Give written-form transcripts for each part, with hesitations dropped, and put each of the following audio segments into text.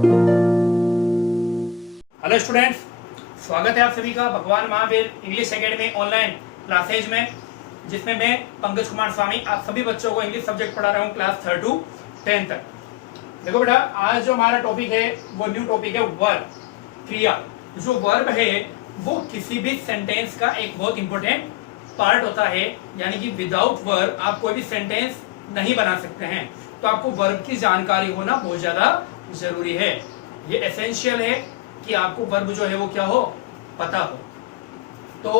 Hello students, स्वागत है आप सभी का भगवान Mahavir English academy online classes में, जिसमें मैं पंकज कुमार स्वामी आप सभी बच्चों को इंग्लिश सब्जेक्ट पढ़ा रहा हूँ क्लास 3 to 10 तक। देखो बेटा, आज जो हमारा टॉपिक है वो न्यू टॉपिक है वर्ब, क्रिया। जो वर्ब है वो किसी भी सेंटेंस का एक बहुत इंपॉर्टेंट पार्ट होता है, यानी कि विदाउट वर्ब आप कोई भी सेंटेंस नहीं बना सकते हैं। तो आपको वर्ब की जानकारी होना बहुत ज्यादा जरूरी है। ये एसेंशियल है कि आपको वर्ब जो है वो क्या हो, पता हो। तो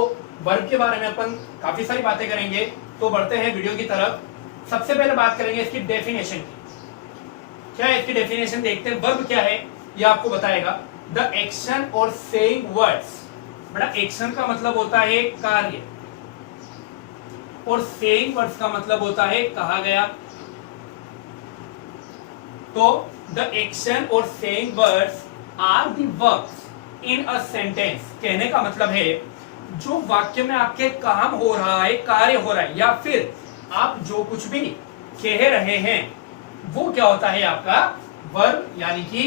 वर्ब के बारे में अपन काफी सारी बातें करेंगे, तो बढ़ते हैं वीडियो की तरफ। सबसे पहले बात करेंगे इसकी डेफिनेशन की। क्या है इसकी डेफिनेशन, देखते हैं। वर्ब क्या है ये आपको बताएगा। द एक्शन और सेइंग वर्ड्स। बड़ा एक्शन का मतलब होता है कार्य, और सेइंग वर्ड्स का मतलब होता है कहा गया। तो द एक्शन और saying words are the verbs in a sentence. कहने का मतलब है जो वाक्य में आपके काम हो रहा है, कार्य हो रहा है, या फिर आप जो कुछ भी कह रहे हैं वो क्या होता है, आपका वर्ब यानी कि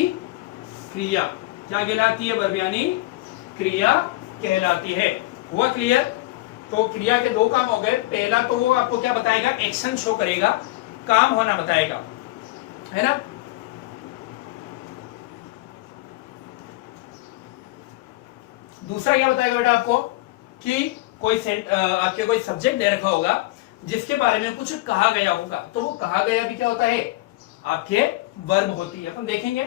क्रिया। क्या कहलाती है? वर्ब यानी क्रिया कहलाती है। हुआ क्लियर? तो क्रिया के दो काम हो गए। पहला तो वो आपको क्या बताएगा, एक्शन शो करेगा, काम होना बताएगा, है ना। दूसरा क्या बताएगा बेटा आपको कि कोई आपके कोई सब्जेक्ट दे रखा होगा जिसके बारे में कुछ कहा गया होगा, तो वो कहा गया भी क्या होता है, आपके वर्ब होती है। अपन देखेंगे।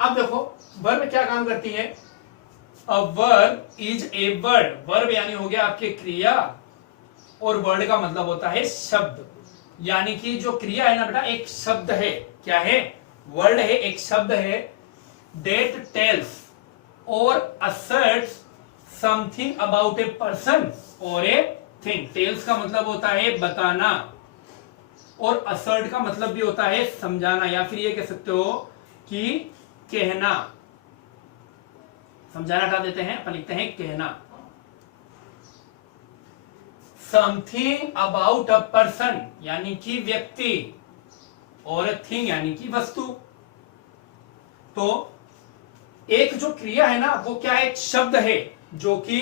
अब देखो वर्ब क्या काम करती है। A verb is a word. Verb यानी हो गया आपके क्रिया, और वर्ड का मतलब होता है शब्द। यानी कि जो क्रिया है ना बेटा, एक शब्द है। क्या है? वर्ड है, एक शब्द है। डेट टेल्स और asserts something about a person or a thing। Tells का मतलब होता है बताना, और assert का मतलब भी होता है समझाना, या फिर ये कह सकते हो कि कहना। समझाना हटा देते हैं, अपन लिखते हैं कहना। समथिंग अबाउट अ पर्सन यानी कि व्यक्ति, और a thing यानी कि वस्तु। तो एक जो क्रिया है ना वो क्या है, एक शब्द है जो कि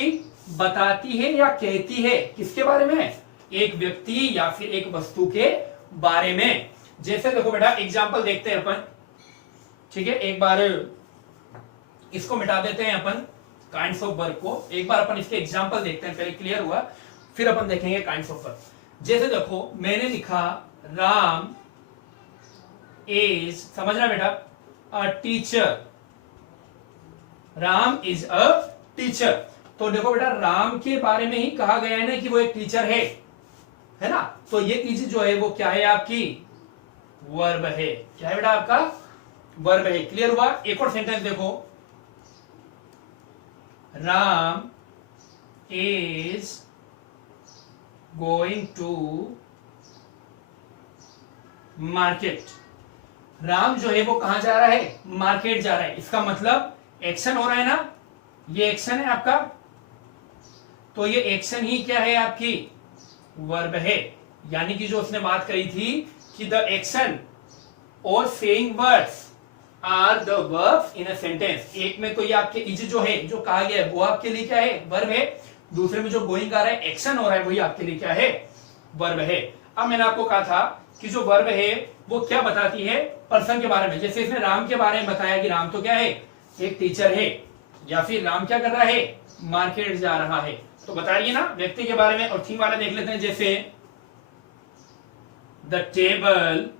बताती है या कहती है किसके बारे में, एक व्यक्ति या फिर एक वस्तु के बारे में। जैसे देखो बेटा, एग्जांपल देखते हैं अपन, ठीक है। एक बार इसको मिटा देते हैं अपन, काइंड्स ऑफ वर्ब को। एक बार अपन इसके एग्जांपल देखते हैं, पहले क्लियर हुआ, फिर अपन देखेंगे काइंड्स ऑफ वर्ब। जैसे देखो मैंने लिखा राम इज, समझना बेटा, a teacher. Ram is a teacher. तो देखो बेटा, राम के बारे में ही कहा गया है ना कि वो एक टीचर है ना। तो ये इज जो है वो क्या है, आपकी वर्ब है। क्या है बेटा, आपका वर्ब है। क्लियर हुआ? एक और सेंटेंस देखो, Ram is going to market. Ram जो है वो कहां जा रहा है, मार्केट जा रहा है। इसका मतलब एक्शन हो रहा है ना, ये एक्शन है आपका। तो ये एक्शन ही क्या है, आपकी वर्ब है। यानी कि जो उसने बात करी थी कि द एक्शन और saying words are the verbs in a sentence. एक में तो ये आपके इज जो है, जो कहा गया है, वो आपके लिए क्या है, वर्ब है। दूसरे में जो गोइंग आ रहा है, एक्शन हो रहा है, वही आपके लिए क्या है, वर्ब है। अब मैंने आपको कहा था कि जो वर्ब है वो क्या बताती है, पर्सन के बारे में। जैसे इसने राम के बारे में बताया कि राम तो क्या है, एक टीचर है, या फिर राम क्या कर रहा है, मार्केट जा रहा है। तो बता रही है ना व्यक्ति के बारे में। और थिंग वाला देख लेते हैं। जैसे the table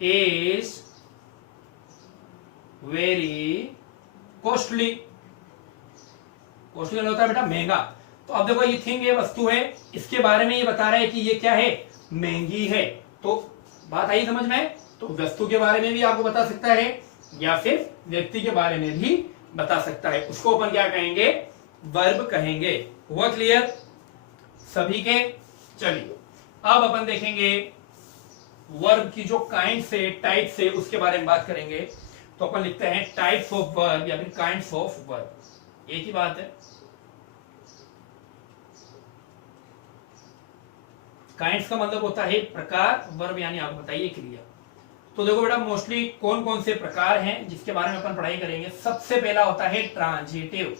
is very costly. Costly होता है बेटा महंगा। तो अब देखो ये थिंग है, वस्तु है, इसके बारे में ये बता रहा है कि ये क्या है, महंगी है। तो बात आई समझ में। तो वस्तु के बारे में भी आपको बता सकता है, या फिर व्यक्ति के बारे में भी बता सकता है। उसको अपन क्या कहेंगे, वर्ब कहेंगे। हुआ क्लियर सभी के? चलिए अब अपन देखेंगे वर्ब की जो काइंड से, टाइप से, उसके बारे में बात करेंगे। तो अपन लिखते हैं टाइप्स ऑफ वर्ब या फिर काइंड्स ऑफ वर्ब। एक ही बात है। काइंड्स का मतलब होता है प्रकार, वर्ब यानी आप बताइए क्रिया। तो देखो बेटा मोस्टली कौन कौन से प्रकार हैं जिसके बारे में अपन पढ़ाई करेंगे। सबसे पहला होता है ट्रांजिटिव,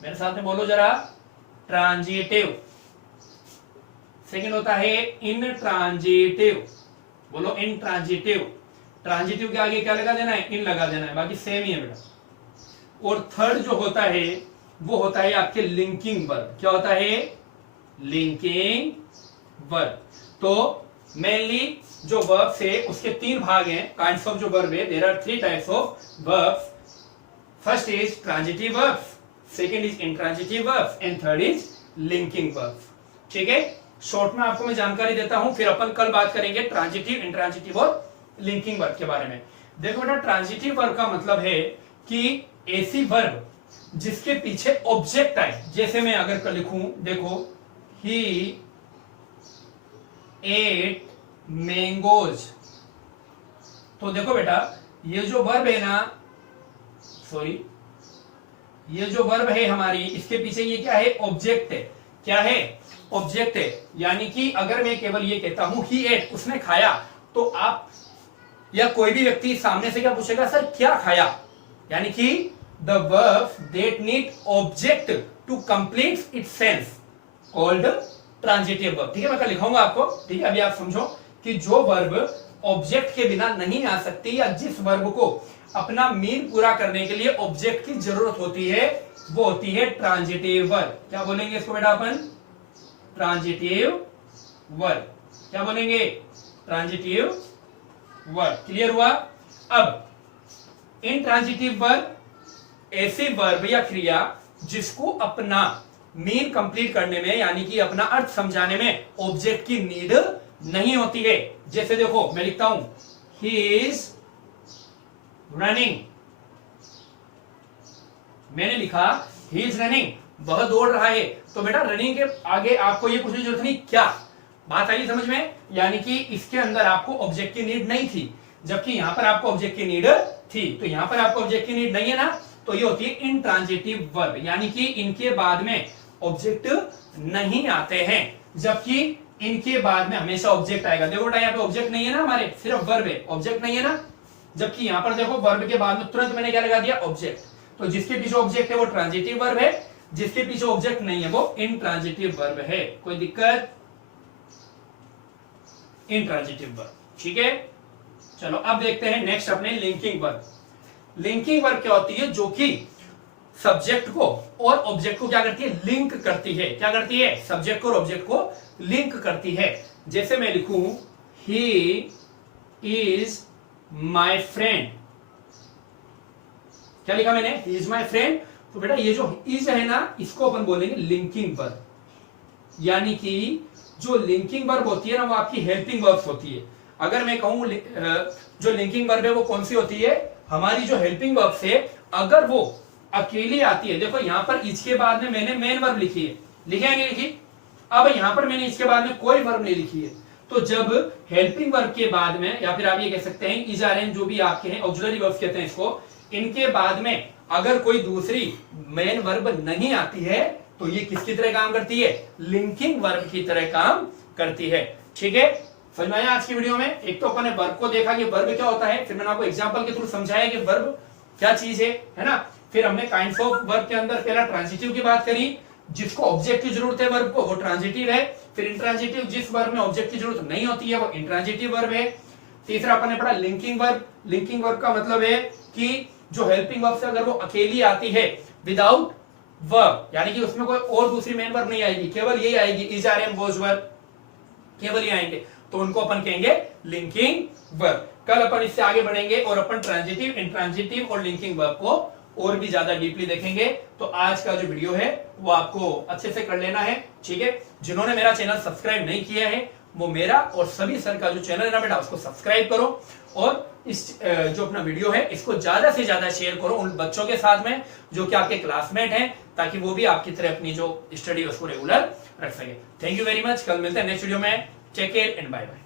मेरे साथ में बोलो जरा, ट्रांजिटिव। सेकंड होता है इनट्रांजिटिव, बोलो इनट्रांजिटिव। ट्रांजिटिव के आगे क्या लगा देना है, इन लगा देना है, बाकी सेम ही है बेटा। और थर्ड जो होता है वो होता है आपके लिंकिंग वर्ब। क्या होता है, लिंकिंग वर्ब। तो मेनली जो वर्ब्स है उसके तीन भाग हैं, काइंड्स ऑफ जो वर्ब है, there are three types of verbs. First is transitive verbs, second is intransitive verbs and third is linking verbs. ठीक है, शॉर्ट में आपको मैं जानकारी देता हूं, फिर अपन कल बात करेंगे ट्रांजिटिव, इंट्रांजिटिव और लिंकिंग वर्ब के बारे में। देखो बेटा ट्रांजिटिव वर्ब का मतलब है कि ऐसी वर्ब जिसके पीछे ऑब्जेक्ट आए। जैसे मैं अगर लिखूं, देखो ही एट मैंगोज, तो देखो बेटा ये जो वर्ब है ना, सॉरी ये जो वर्ब है हमारी, इसके पीछे ये क्या है, ऑब्जेक्ट है। क्या है, ऑब्जेक्ट है। यानी कि अगर मैं केवल ये कहता हूं ही एट, उसने खाया, तो आप या कोई भी व्यक्ति सामने से क्या पूछेगा, सर क्या खाया। यानी कि the verbs that need object to complete its sense called transitive verb. ठीक है, मैं कल लिखाऊंगा आपको। ठीक है, अभी आप समझो कि जो वर्ब ऑब्जेक्ट के बिना नहीं आ सकती, या जिस वर्ब को अपना मीन पूरा करने के लिए ऑब्जेक्ट की जरूरत होती है, वो होती है ट्रांजिटिव वर्ब। क्या बोलेंगे इसको बेटा अपन, ट्रांजिटिव वर्ब। क्या बोलेंगे, ट्रांजिटिव वर्ब। क्लियर हुआ। अब इंट्रांजिटिव वर्ब ऐसे वर्ब या क्रिया जिसको अपना मीन कंप्लीट करने में, यानी कि अपना अर्थ समझाने में ऑब्जेक्ट की नीड नहीं होती है। जैसे देखो मैं लिखता हूं ही इज रनिंग, मैंने लिखा ही इज रनिंग, वह दौड़ रहा है। तो बेटा रनिंग के आगे आपको ये पूछने की जरूरत नहीं, क्या बात आई समझ में। यानी कि इसके अंदर आपको ऑब्जेक्ट की नीड नहीं थी, जबकि यहां पर आपको ऑब्जेक्ट की नीड थी। तो यहां पर आपको ऑब्जेक्ट की नीड नहीं है ना, तो ये होती है इंट्रांजिटिव वर्ब। यानी कि इनके बाद में ऑब्जेक्ट नहीं आते हैं, जबकि इनके बाद में हमेशा ऑब्जेक्ट आएगा। देखो बेटा यहाँ पे ऑब्जेक्ट नहीं है ना, हमारे सिर्फ वर्ब है, ऑब्जेक्ट नहीं है ना। जबकि यहां पर देखो वर्ब के बाद में तुरंत मैंने क्या लगा दिया, ऑब्जेक्ट। तो जिसके पीछे ऑब्जेक्ट है वो ट्रांजिटिव वर्ब है, जिसके पीछे ऑब्जेक्ट नहीं है वो इंट्रांजिटिव वर्ब है। कोई दिक्कत, इंट्रांजिटिव वर्ब। ठीक है, चलो अब देखते हैं नेक्स्ट अपने लिंकिंग वर्ब। लिंकिंग वर्ब क्या होती है, जो कि सब्जेक्ट को और ऑब्जेक्ट को क्या करती है, लिंक करती है। क्या करती है, सब्जेक्ट को और ऑब्जेक्ट को लिंक करती है। जैसे मैं लिखूं ही इज माई फ्रेंड, क्या लिखा मैंने, ही इज माई फ्रेंड। तो बेटा ये जो इज है ना, इसको अपन बोलेंगे लिंकिंग वर्ब। यानी कि जो लिंकिंग वर्ब होती है ना, वो आपकी हेल्पिंग वर्ब्स होती है। अगर मैं कहूं जो लिंकिंग वर्ब है वो कौन सी होती है, हमारी जो हेल्पिंग वर्ब्स है, अगर वो अकेली आती है। देखो यहां पर इसके बाद में मैंने मेन वर्ब लिखी है, लिखी है नहीं लिखी। अब यहां पर मैंने इसके बाद में कोई वर्ब नहीं लिखी है। तो जब हेल्पिंग वर्ब के बाद में, या फिर आप ये कह सकते हैं इज आर एन, जो भी आपके हैं ऑक्सिलरी वर्ब्स कहते हैं इसको, इनके बाद में अगर कोई दूसरी मेन वर्ब नहीं आती है, तो ये किसकी तरह काम करती है, लिंकिंग वर्ब की तरह काम करती है। ठीक है, समझ में आया आज की वीडियो में। एक तो अपन ने वर्ब को देखा कि वर्ब क्या होता है, फिर मैंने आपको एग्जांपल के थ्रू समझाया कि वर्ब क्या चीज है ना। फिर हमने काइंड्स ऑफ वर्ब के अंदर पहला ट्रांजिटिव की बात करी, जिसको ऑब्जेक्ट की जरूरत है वर्ब को, वो ट्रांजिटिव है। फिर इंट्रांजिटिव, जिस वर्ब में ऑब्जेक्ट की जरूरत नहीं होती है, वो इंट्रांजिटिव वर्ब है। तीसरा अपन ने पढ़ा लिंकिंग वर्ब। लिंकिंग वर्ब का मतलब है कि जो हेल्पिंग वर्ब से अगर वो अकेली आती है विदाउट वर्ब, यानी कि उसमें कोई और दूसरी मेन वर्ब नहीं आएगी, केवल यही आएगी, is are am was verb, केवल ये आएंगे, तो उनको अपन कहेंगे लिंकिंग वर्ब। कल अपन इससे आगे बढ़ेंगे और अपन ट्रांजिटिव, इंट्रांजिटिव और लिंकिंग वर्ब को और भी ज्यादा डीपली देखेंगे। तो आज का जो वीडियो है वो आपको अच्छे से कर लेना है। ठीक है, जिन्होंने मेरा चैनल सब्सक्राइब नहीं किया है, वो मेरा और सभी सर का जो चैनल है ना बेटा, उसको सब्सक्राइब करो। और इस जो अपना वीडियो है इसको ज्यादा से ज्यादा शेयर करो उन बच्चों के साथ में जो कि आपके क्लासमेट हैं, ताकि वो भी आपकी तरह अपनी जो स्टडी है उसको रेगुलर रख सके। Thank you very much. कल मिलते हैं नेक्स्ट वीडियो में। Take care and bye bye.